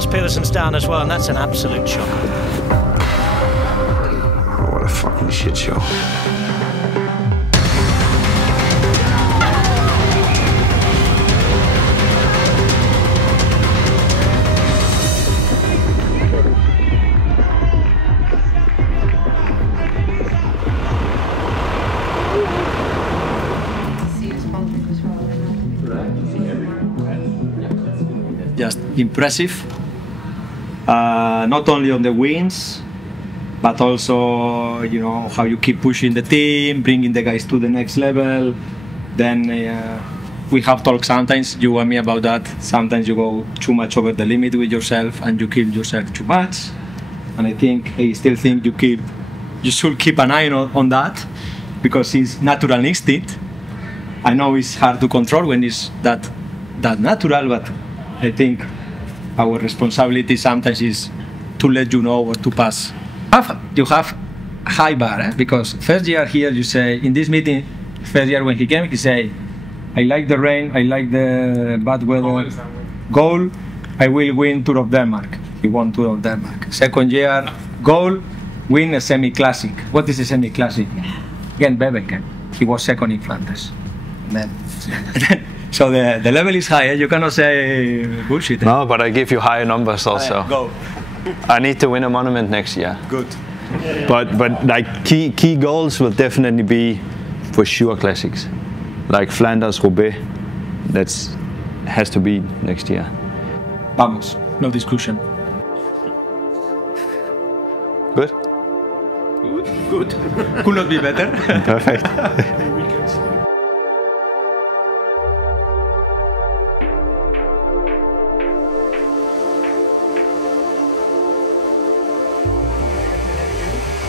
Lars Pedersen's down as well, and that's an absolute shock. Oh, what a fucking shit show. Just impressive, not only on the wins, but also, you know, how you keep pushing the team, bringing the guys to the next level. Then we have talked sometimes, you and me, about that. Sometimes you go too much over the limit with yourself and you kill yourself too much. And I still think you should keep an eye on that, because it's natural instinct. I know it's hard to control when it's that natural, but I think our responsibility sometimes is to let you know or to pass. You have high bar, because first year here you say, in this meeting, first year when he came, he say, I like the rain, I like the bad weather. Goal, I will win Tour of Denmark. He won Tour of Denmark. Second year, goal, win a semi-classic. What is a semi-classic? Gent-Wevelgem. He was second in Flanders. And then, so the level is high. You cannot say bullshit. No, but I give you higher numbers also. Go. I need to win a monument next year. Good. But like key goals will definitely be for sure classics, like Flanders, Roubaix. That's has to be next year. Vamos. No discussion. Good. Good. Could not be better. Perfect.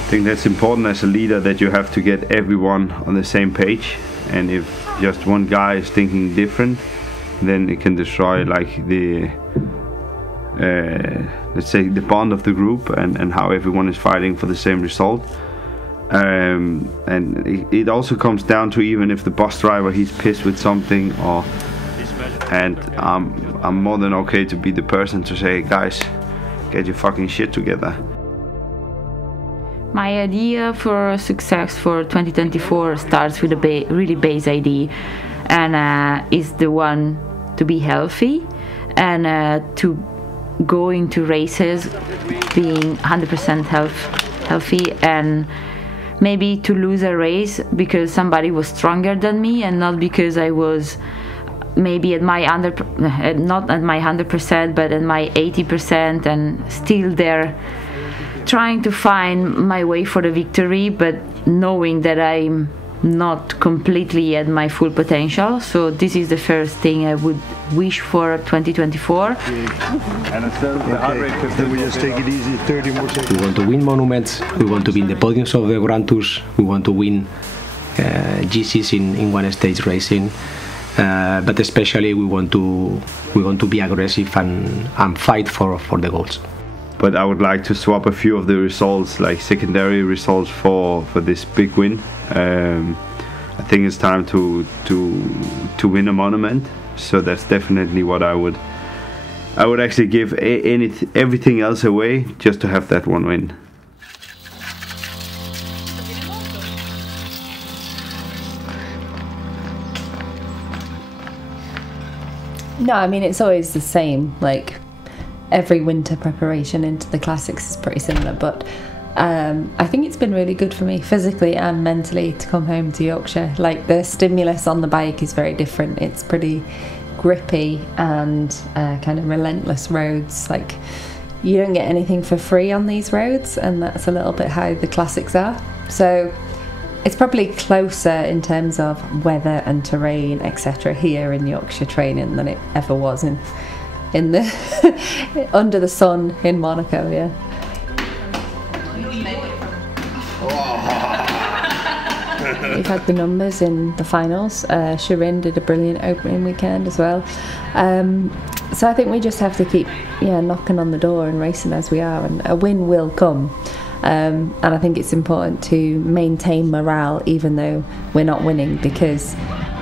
I think that's important as a leader, that you have to get everyone on the same page, and if just one guy is thinking different, then it can destroy like the let's say the bond of the group and how everyone is fighting for the same result. And it also comes down to, even if the bus driver, he's pissed with something, and I'm more than okay to be the person to say, guys, get your fucking shit together. My idea for success for 2024 starts with a really base idea, and is the one to be healthy and to go into races being 100% healthy, and maybe to lose a race because somebody was stronger than me, and not because I was maybe at my not at my 100%, but at my 80%, and still there trying to find my way for the victory, but knowing that I'm not completely at my full potential. So this is the first thing I would wish for 2024. Then we just take it easy, 30 more seconds. We want to win monuments, we want to be in the podiums of the Grand Tours, we want to win GCs in one stage racing, but especially we want to be aggressive and fight for the goals. But I would like to swap a few of the results, like secondary results, for this big win. I think it's time to win a monument. So that's definitely what I would actually give everything else away just to have that one win. No, I mean, it's always the same. Like, every winter preparation into the classics is pretty similar, but I think it's been really good for me physically and mentally to come home to Yorkshire. Like, the stimulus on the bike is very different. It's pretty grippy and kind of relentless roads. Like, you don't get anything for free on these roads, and that's a little bit how the classics are. So it's probably closer in terms of weather and terrain, etc., here in Yorkshire training than it ever was in the under the sun in Monaco. Yeah. We've had the numbers in the finals. Shirin did a brilliant opening weekend as well. So I think we just have to keep knocking on the door and racing as we are, and a win will come. And I think it's important to maintain morale even though we're not winning, because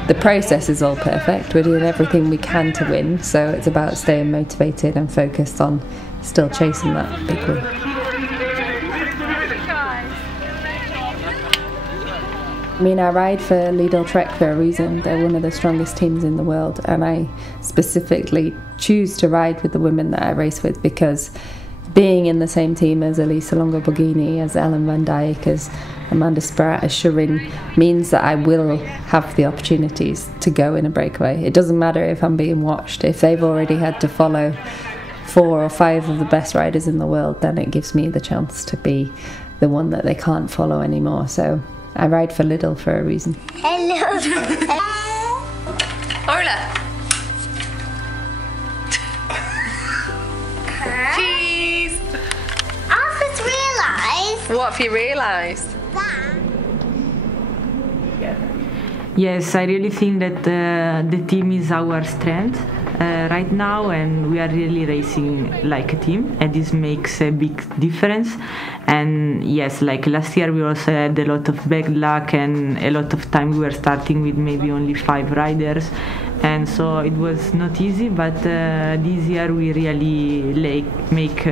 the process is all perfect. We're doing everything we can to win, so it's about staying motivated and focused on still chasing that big win. I mean, I ride for Lidl-Trek for a reason. They're one of the strongest teams in the world, and I specifically choose to ride with the women that I race with because being in the same team as Elisa Longo-Borghini, as Ellen van Dijk, as Amanda Spratt, as Shirin, means that I will have the opportunities to go in a breakaway. It doesn't matter if I'm being watched. If they've already had to follow 4 or 5 of the best riders in the world, then it gives me the chance to be the one that they can't follow anymore. So I ride for Lidl for a reason. Hello. Hola. Cheese. I've just realised. What have you realised? Yes, I really think that the team is our strength right now, and we are really racing like a team, and this makes a big difference. And yes, like last year we also had a lot of bad luck, and a lot of time we were starting with maybe only 5 riders, and so it was not easy, but this year we really make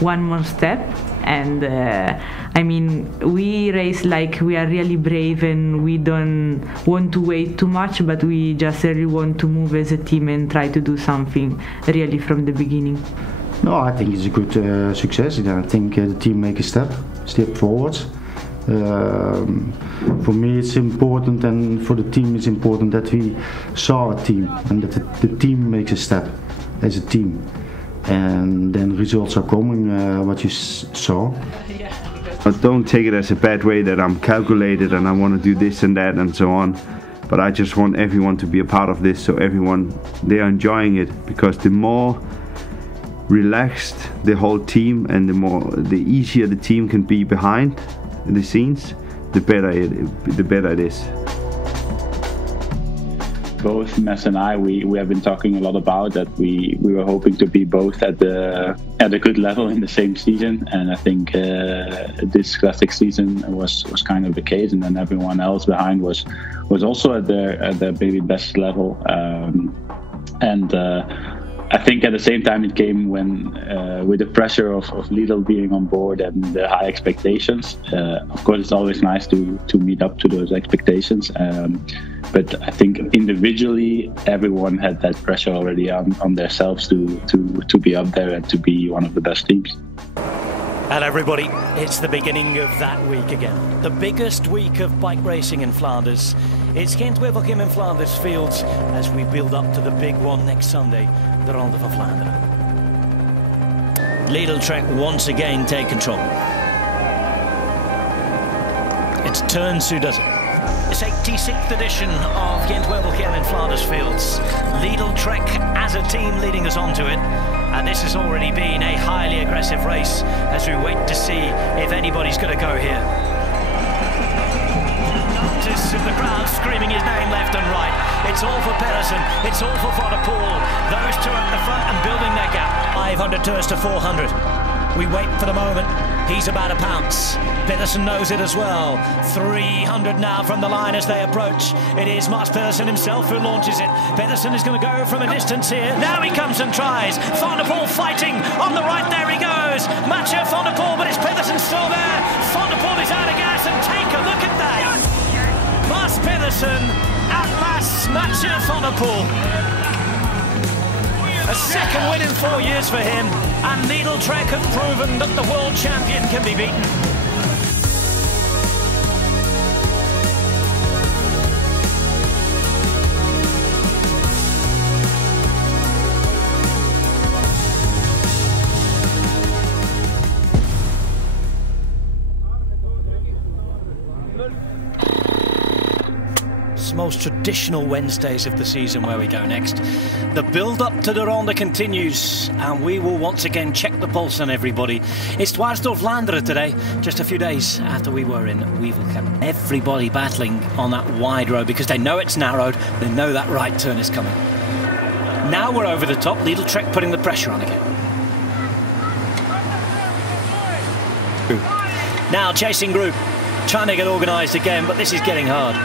one more step. And I mean, we race like we are really brave, and we don't want to wait too much, but we just really want to move as a team and try to do something really from the beginning. No, I think it's a good success. I think the team make a step forward. For me it's important, and for the team it's important that we saw a team, and that the team makes a step as a team. And then results are coming, what you saw. But don't take it as a bad way that I'm calculated and I want to do this and that and so on. But I just want everyone to be a part of this, so everyone, they're enjoying it, because the more relaxed the whole team and the easier the team can be behind the scenes, the better it is. Both Mess and I, we have been talking a lot about that. We were hoping to be both at a good level in the same season, and I think this classic season was kind of the case. And then everyone else behind was also at their maybe best level. I think at the same time it came when with the pressure of Lidl being on board and the high expectations. Of course, it's always nice to meet up to those expectations. But I think individually, everyone had that pressure already on themselves to be up there and to be one of the best teams. And everybody, it's the beginning of that week again. The biggest week of bike racing in Flanders. It's Gent-Wevelgem in Flanders fields as we build up to the big one next Sunday, the Ronde van Vlaanderen. Lidl-Trek once again take control. It's Turns who does it. It's 86th edition of Gent-Wevelgem in Flanders fields. Lidl-Trek as a team leading us onto it. And this has already been a highly aggressive race as we wait to see if anybody's going to go here. Of the crowd screaming his name left and right. It's all for Pedersen, it's all for Van der Poel. Those two at the front and building their gap. 500 turns to 400. We wait for the moment. He's about to pounce. Pedersen knows it as well. 300 now from the line as they approach. It is Mats Pedersen himself who launches it. Pedersen is going to go from a distance here. Now he comes and tries. Van der Poel fighting on the right. There he goes. Mathieu Van der Poel, but it's Pedersen still there. Van der Poel is out of gas, and take a look at that. Mats Pedersen outlasts Mathieu Van der Poel. A second win in 4 years for him, and Lidl-Trek have proven that the world champion can be beaten. Most traditional Wednesdays of the season where we go next. The build-up to the Ronde continues, and we will once again check the pulse on everybody. It's Dwars door Vlaanderen today, just a few days after we were in Wevelgem. Everybody battling on that wide road because they know it's narrowed, they know that right turn is coming. Now we're over the top, Lidl-Trek putting the pressure on again. Now chasing group, trying to get organised again, but this is getting hard.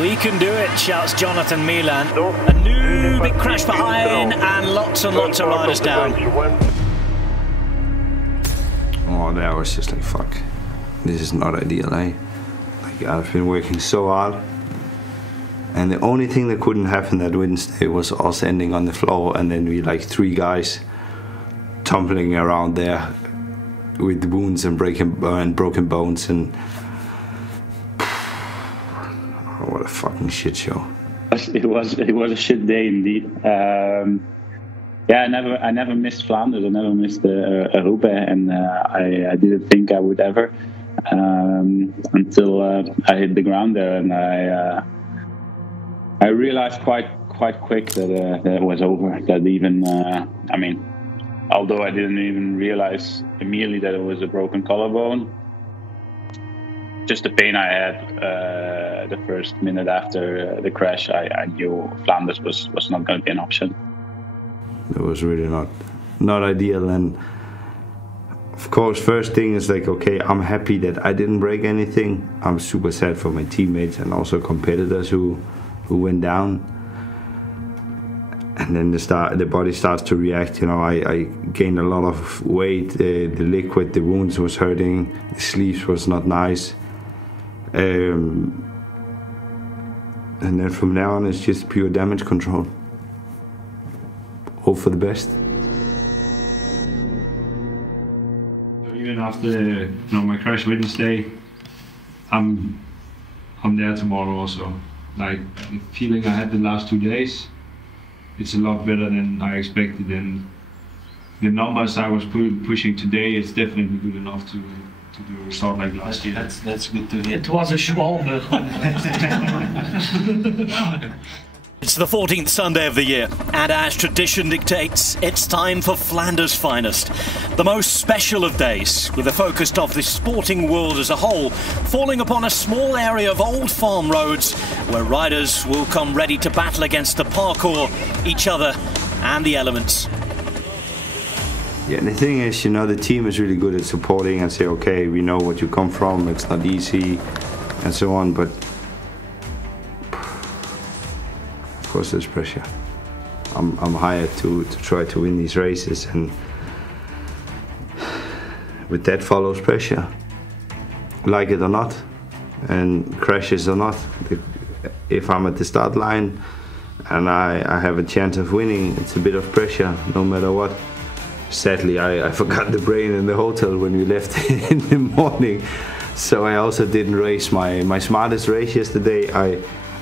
We can do it, shouts Jonathan Milan. A new big crash behind and lots of riders down. Oh, that was just like, fuck. This is not ideal, eh? Like, I've been working so hard. And the only thing that couldn't happen that Wednesday was us ending on the floor and then we like 3 guys tumbling around there with wounds and broken bones and oh, what a fucking shit show. It was a shit day indeed. Yeah, I never missed Flanders. I never missed a Roubaix, and I didn't think I would ever until I hit the ground there, and I realized quite quick that it was over. That even I mean, although I didn't even realize immediately that it was a broken collarbone, just the pain I had the first minute after the crash, I knew Flanders was not going to be an option. It was really not ideal, and of course first thing is like, okay, I'm happy that I didn't break anything. I'm super sad for my teammates and also competitors who went down. And then the body starts to react. You know, I gained a lot of weight. The liquid, the wounds was hurting. The sleeves was not nice. And then from now on, it's just pure damage control. Hope for the best. So even after my crash Wednesday, I'm there tomorrow also. Like the feeling I had the last 2 days, it's a lot better than I expected, and the numbers I was pushing today, it's definitely good enough to do a result like last year. That's good to hear. It was a Schwalbe. It's the 14th Sunday of the year, and as tradition dictates, it's time for Flanders' finest. The most special of days, with the focus of the sporting world as a whole falling upon a small area of old farm roads where riders will come ready to battle against the parkour, each other and the elements. Yeah, the thing is, you know, the team is really good at supporting and say, okay, we know what you come from, it's not easy, and so on, but of course there's pressure. I'm hired to try to win these races, and with that follows pressure, like it or not, and crashes or not. If I'm at the start line and I have a chance of winning, it's a bit of pressure no matter what. Sadly, I forgot the brain in the hotel when we left in the morning, so I also didn't race my smartest race yesterday.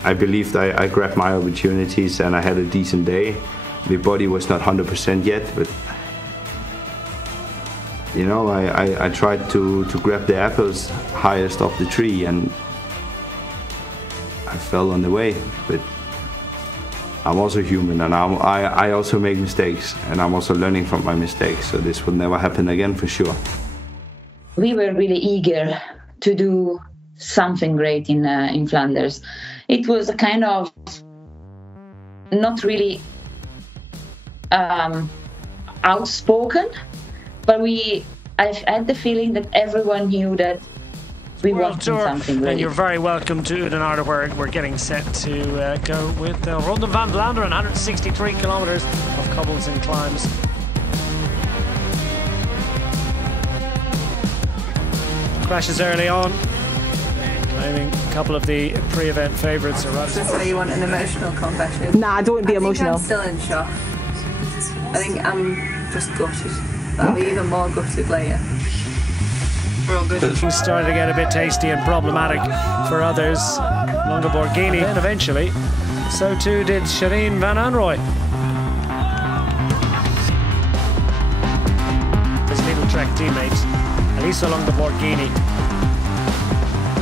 I believed I grabbed my opportunities and I had a decent day. My body was not 100% yet, but you know, I tried to grab the apples highest off the tree, and I fell on the way. But I'm also human, and I also make mistakes, and I'm also learning from my mistakes, so this will never happen again for sure. We were really eager to do something great in Flanders. It was a kind of not really outspoken, but I've had the feeling that everyone knew that we wanted something great. And you're very welcome to Oudenaarde, where we're getting set to go with the Ronde van Vlaanderen, 163 kilometers of cobbles and climbs. Crashes early on, claiming a couple of the pre-event favourites. So you want an emotional confession? Nah, don't be emotional. I'm still in shock. I think I'm just gutted. I'll be even more gutted later. We're all good. Things started to get a bit tasty and problematic for others. Longaborghini, and eventually, so too did Shireen van Anrooy. His Lidl-Trek teammate, Elisa Longaborghini,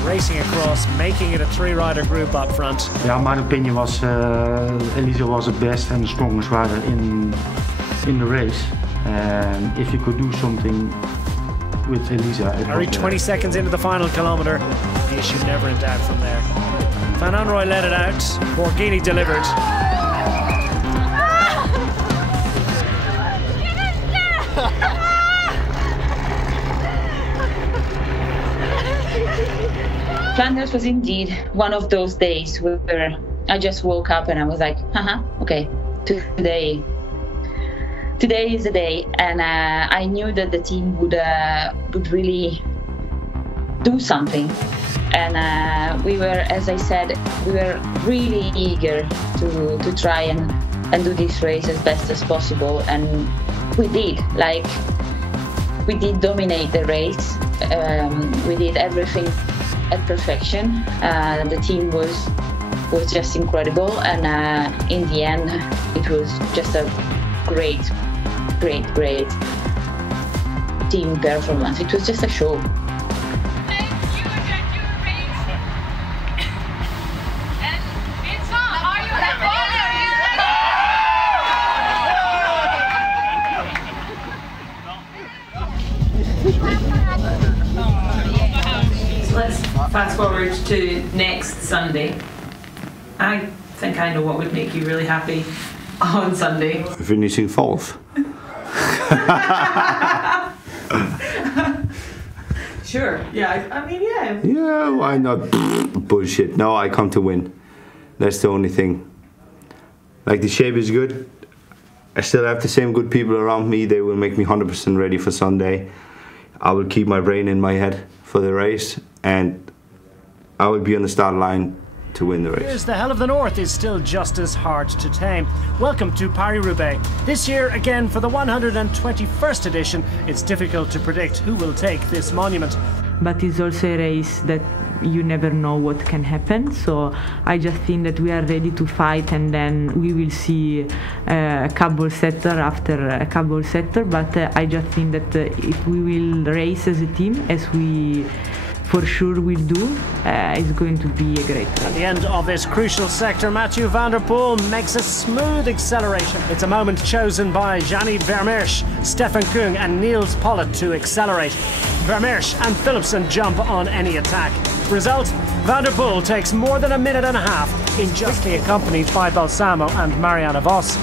racing across, making it a 3-rider group up front. Yeah, my opinion was Elisa was the best and the strongest rider in the race. And if you could do something with Elisa, Only 20 seconds into the final kilometre, the issue never in doubt from there. Van Anrooy let it out, Borghini delivered. Flanders was indeed one of those days where I just woke up and I was like, okay, today is the day. And I knew that the team would really do something. And we were, as I said, we were really eager to try and do this race as best as possible. And we did. Like, we did dominate the race. We did everything at perfection. The team was just incredible, and in the end it was just a great team performance. It was just a show. Fast forward to next Sunday. I think I know what would make you really happy on Sunday. Finishing fourth. Sure, yeah, I mean, yeah. Yeah, why not? Bullshit. No, I come to win. That's the only thing. Like, the shape is good. I still have the same good people around me. They will make me 100% ready for Sunday. I will keep my brain in my head for the race, and I will be on the start line to win the race. Here's the Hell of the North is still just as hard to tame. Welcome to Paris-Roubaix. This year, again, for the 121st edition, it's difficult to predict who will take this monument. But it's also a race that you never know what can happen, so I just think that we are ready to fight, and then we will see a Cobbled setter after a Cobbled setter. But I just think that if we will race as a team, as we for sure will do, it's going to be a great race. At the end of this crucial sector, Mathieu van der Poel makes a smooth acceleration. It's a moment chosen by Gianni Vermeersch, Stefan Kung and Niels Pollitt to accelerate. Vermeersch and Philipsen jump on any attack. Result, Van der Poel takes more than a minute and a half, justly accompanied by Balsamo and Marianne Vos.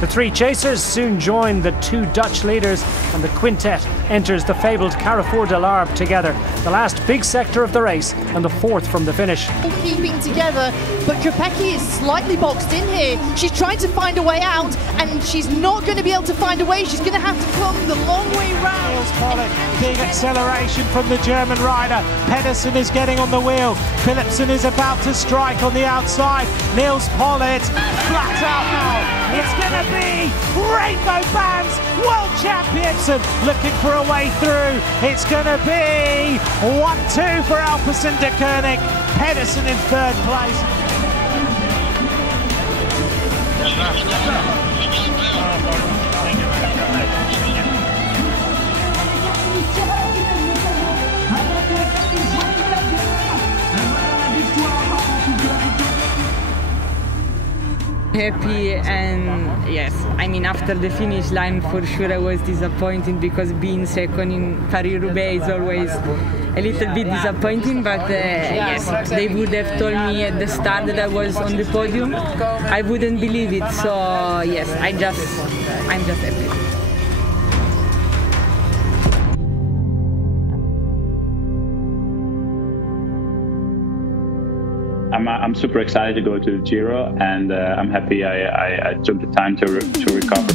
The three chasers soon join the two Dutch leaders, and the quintet enters the fabled Carrefour de l'Arbre together, the last big sector of the race and the fourth from the finish. Keeping together, but Kopecky is slightly boxed in here. She's trying to find a way out, and she's not going to be able to find a way. She's going to have to come the long way round. Niels Pollitt, big acceleration from the German rider. Pedersen is getting on the wheel. Philipsen is about to strike on the outside. Niels Pollitt, flat out now. It's going to be Rainbow Bands World Champions, and looking for a way through. It's going to be 1-2 for Alpecin de Koenig. Pedersen in third place. Happy, and yes, I mean, after the finish line for sure I was disappointed, because being second in Paris-Roubaix is always a little bit disappointing, but yes, they would have told me at the start that I was on the podium, I wouldn't believe it, so yes, I'm just happy. I'm super excited to go to the Giro, and I'm happy I took the time to recover.